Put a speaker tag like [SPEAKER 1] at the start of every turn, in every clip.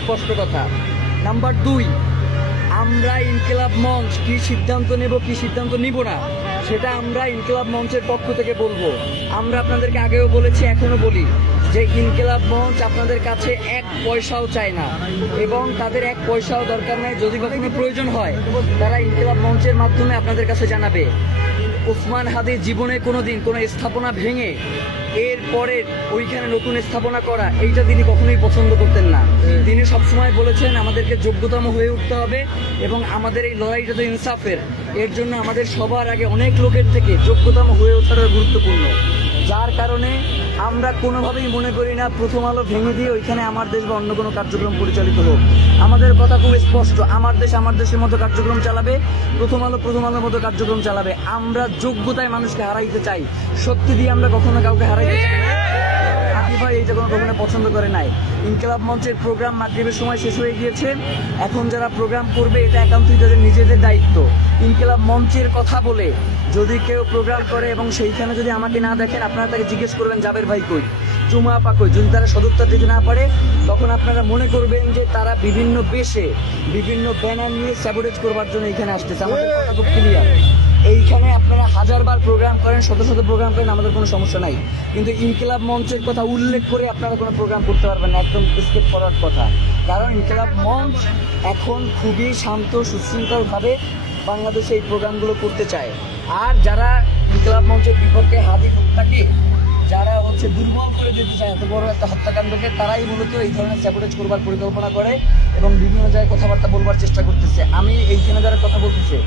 [SPEAKER 1] স্পষ্ট কথা। নাম্বার দুই, আমরা ইনকিলাব মঞ্চ কি সিদ্ধান্ত নেব, কি সিদ্ধান্ত নিব না, সেটা আমরা ইনকিলাব মঞ্চের পক্ষ থেকে বলব। আমরা আপনাদেরকে আগেও বলেছি, এখনও বলি যে ইনকিলাব মঞ্চ আপনাদের কাছে এক পয়সাও চায় না এবং তাদের এক পয়সাও দরকার নেই। যদি কখনো প্রয়োজন হয়, তারা ইনকিলাব মঞ্চের মাধ্যমে আপনাদের কাছে জানাবে। উসমান হাদির জীবনে কোনো দিন কোনো স্থাপনা ভেঙে এরপরে ওইখানে নতুন স্থাপনা করা এইটা তিনি কখনোই পছন্দ করতেন না। তিনি সবসময় বলেছেন আমাদেরকে যোগ্যতম হয়ে উঠতে হবে এবং আমাদের এই লড়াইটা তো ইনসাফের। এর জন্য আমাদের সবার আগে অনেক লোকের থেকে যোগ্যতম হয়ে ওঠাটা গুরুত্বপূর্ণ। যার কারণে আমরা কোনোভাবেই মনে করি না, প্রথম আলো ভেঙে দিয়ে ওইখানে আমার দেশ বা অন্য কোনো কার্যক্রম পরিচালিত হোক। আমাদের কথা খুব স্পষ্ট, আমার দেশ আমার দেশের মতো কার্যক্রম চালাবে, প্রথম আলো প্রথম আলোর মতো কার্যক্রম চালাবে। আমরা যোগ্যতায় মানুষকে হারাইতে চাই। সত্যি দিয়ে আমরা কখনো কাউকে হারাইতে চাই ভাই, এইটা কোনো কখনো পছন্দ করে নাই। ইনকলাব মঞ্চের প্রোগ্রাম মাগরিবের সময় শেষ হয়ে গিয়েছে। এখন যারা প্রোগ্রাম করবে, এটা একান্তই তাদের দায়িত্ব। ইনকিলাব মঞ্চের কথা বলে যদি কেউ প্রোগ্রাম করে এবং সেইখানে যদি আমাকে না দেখেন আপনারা তাকে জিজ্ঞেস করবেন জাবের ভাই কই? চুমা পাকই যদি তারা সদুত্তর দিতে না পারে তখন আপনারা মনে করবেন যে তারা বিভিন্ন বেশে বিভিন্ন ব্যানার নিয়ে স্যাবোটেজ করবার জন্য এখানে আসতেছে। আমাদের কথা খুব ক্লিয়ার এইখানে আপনারা হাজারবার প্রোগ্রাম করেন, শত শত প্রোগ্রাম করেন, আমাদের কোনো সমস্যা নাই। কিন্তু ইনকিলাব মঞ্চের কথা উল্লেখ করে আপনারা কোনো প্রোগ্রাম করতে পারবেন না, একদম স্কেপ ফরওয়ার্ড কথা। কারণ ইনকিলাব মঞ্চ এখন খুবই শান্ত, সুশৃঙ্খলভাবে বাংলাদেশে এই প্রোগ্রামগুলো করতে চায়। আর যারা ইনকিলাব মঞ্চের বিপক্ষে হাদি হত্যাকে যারা হচ্ছে দুর্বল করে দিতে চায়, এত বড় একটা হত্যাকাণ্ডকে, তারাই মূলত এই ধরনের স্যাবোটেজ করবার পরিকল্পনা করে এবং বিভিন্ন জায়গায় কথাবার্তা বলবার চেষ্টা করতেছে। আমি এইখানে যারা কথা বলতেছে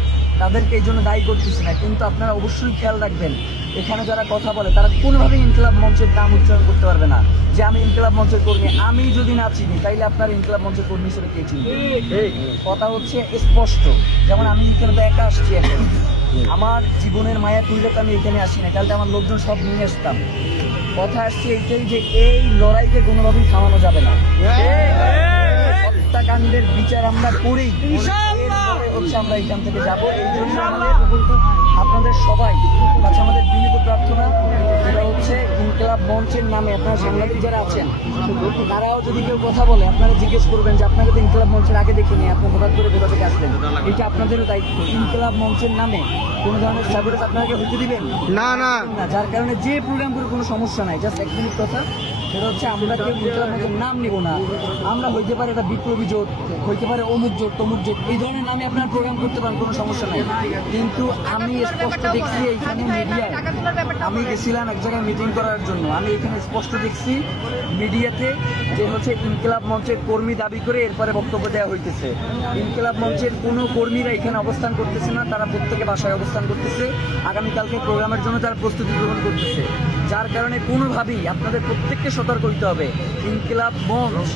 [SPEAKER 1] তাদেরকে এই জন্য দায়ী করতেছি না। কিন্তু আপনারা অবশ্যই খেয়াল রাখবেন এখানে যারা কথা বলে তারা কোনোভাবেই ইনকলাব মঞ্চের নাম উচ্চারণ করতে পারবে না। যে আমি ইনকলাব মঞ্চের কর্মী আমি যদি না চিনি তাইলে আপনার ইনকলাব মঞ্চের কর্মী হিসেবে কে চিনবে কথা হচ্ছে স্পষ্ট। যেমন আমি ইনকলাবে একা আসছি এখন। আমার জীবনের মায়া তুইলে তো আমি এখানে আসি না তাহলে আমার লোকজন সব নিয়ে আসতাম। কথা আসছে এইটাই যে এই লড়াইকে কোনোভাবেই থামানো যাবে না। হত্যাকাণ্ডের বিচার আমরা করেই। এরপরে হচ্ছে আমরা এখান থেকে যাব। এই জন্য আপনাদের সবাই কাছে আমাদের বিনীত প্রার্থনা মঞ্চের নামে আপনারা সাংবাদিক যারা আছেন তারাও যদি কেউ কথা বলে আপনারা জিজ্ঞেস করবেন যে আপনাকে তো ইনকলাব মঞ্চের আগে দেখিনি আপনি হঠাৎ করে কোথা থেকে আসলেন? এটা আপনাদেরও দায়িত্ব। ইনকলাব মঞ্চের নামে কোনো ধরনের সার্ভিস আপনাকে হতে দিবেন?
[SPEAKER 2] না না।
[SPEAKER 1] না যার কারণে যে প্রোগ্রাম করে কোনো সমস্যা নাই। জাস্ট এক মিনিট কথা। সেটা হচ্ছে আমরা কেউ ইনকলাব মঞ্চের নাম নিব না। আমরা হইতে পারে এটা বিপ্লবী জোট হইতে পারে অমুক জোট তমুক জোট এই ধরনের নামে আপনারা প্রোগ্রাম করতে পারেন কোনো সমস্যা নাই। কিন্তু আমি স্পষ্ট দেখছি এইখানে মিডিয়ায় আমি গেছিলাম এক জায়গায় মিটিং করার জন্য। আমি এখানে স্পষ্ট দেখছি মিডিয়াতে যে হচ্ছে ইনকিলাব মঞ্চের কর্মী দাবি করে এরপরে বক্তব্য দেওয়া হইতেছে। ইনকিলাব মঞ্চের কোনো কর্মীরা এখানে অবস্থান করতেছে না, তারা প্রত্যেকে বাসায় অবস্থান করতেছে। আগামীকালকে প্রোগ্রামের জন্য তারা প্রস্তুতি গ্রহণ করতেছে। যার কারণে কোনোভাবেই আপনাদের প্রত্যেককে সতর্ক হইতে হবে। ইনকিলাব মঞ্চ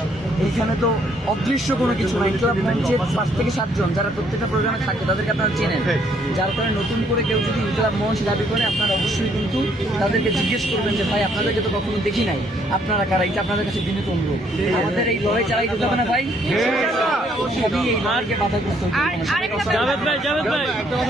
[SPEAKER 1] এইখানে তো অদৃশ্য কোনো কিছু না। ইনকিলাব মঞ্চের পাঁচ থেকে সাতজন যারা প্রত্যেকটা প্রোগ্রামে থাকে, তাদেরকে আপনারা চেনেন। যার কারণে নতুন করে কেউ যদি ইনকিলাব মঞ্চ দাবি করে, আপনারা অবশ্যই কিন্তু তাদেরকে জিজ্ঞেস করবেন যে, ভাই আপনাদেরকে তো কখনো দেখি নাই। আপনারা কারা? এটা আপনাদের কাছে বিনীত অনুরোধ। আমাদের এই লড়াই চালাই যেতে হবে না ভাই। সবই এই লড়াইকে বাধাগ্রস্ত
[SPEAKER 3] জাভেদ ভাই জাভেদ ভাই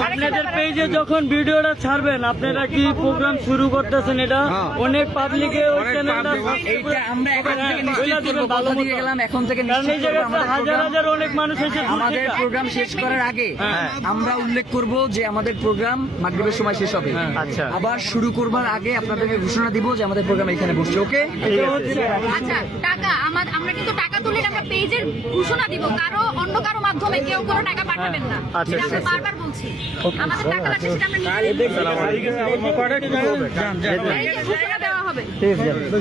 [SPEAKER 3] আপনাদের পেজে যখন ভিডিওটা ছাড়বেন আপনারা কি প্রোগ্রাম শুরু করতেছেন এটা? অনেক পাবলিকে ওই চ্যানেলটা
[SPEAKER 1] এইটা আমরা এখন থেকে নিশ্চিত
[SPEAKER 3] বইলা দিবেন
[SPEAKER 1] করব
[SPEAKER 3] ভালো
[SPEAKER 1] দিয়ে গেলাম এখন থেকে নিশ্চিত করব আমাদের
[SPEAKER 3] হাজার হাজার অনেক মানুষ এসে
[SPEAKER 1] আমাদের প্রোগ্রাম শেষ করার আগে
[SPEAKER 3] হ্যাঁ।
[SPEAKER 1] আমরা উল্লেখ করব যে আমাদের প্রোগ্রাম মাগরিবের সময় শেষ হবে।
[SPEAKER 3] আচ্ছা।
[SPEAKER 1] আবার শুরু করবার আগে আপনাদেরকে ঘোষণা দিব যে আমাদের প্রোগ্রাম এখানে বসছে ওকে
[SPEAKER 4] আচ্ছা টাকা আমার আমরা কিন্তু টাকা তুলে আমরা পেজের ঘোষণা দিব কারও অন্য কারও মাধ্যমে কেউ কোনো টাকা পাঠাবেন না।
[SPEAKER 3] আচ্ছা, আচ্ছা।
[SPEAKER 4] বারবার বলছি। আমাদের টাকা লাগছে সেটা আমরা নিজেরাই ঘোষণা দেওয়া হবে।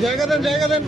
[SPEAKER 2] জায়গা দেন জায়গা দেন।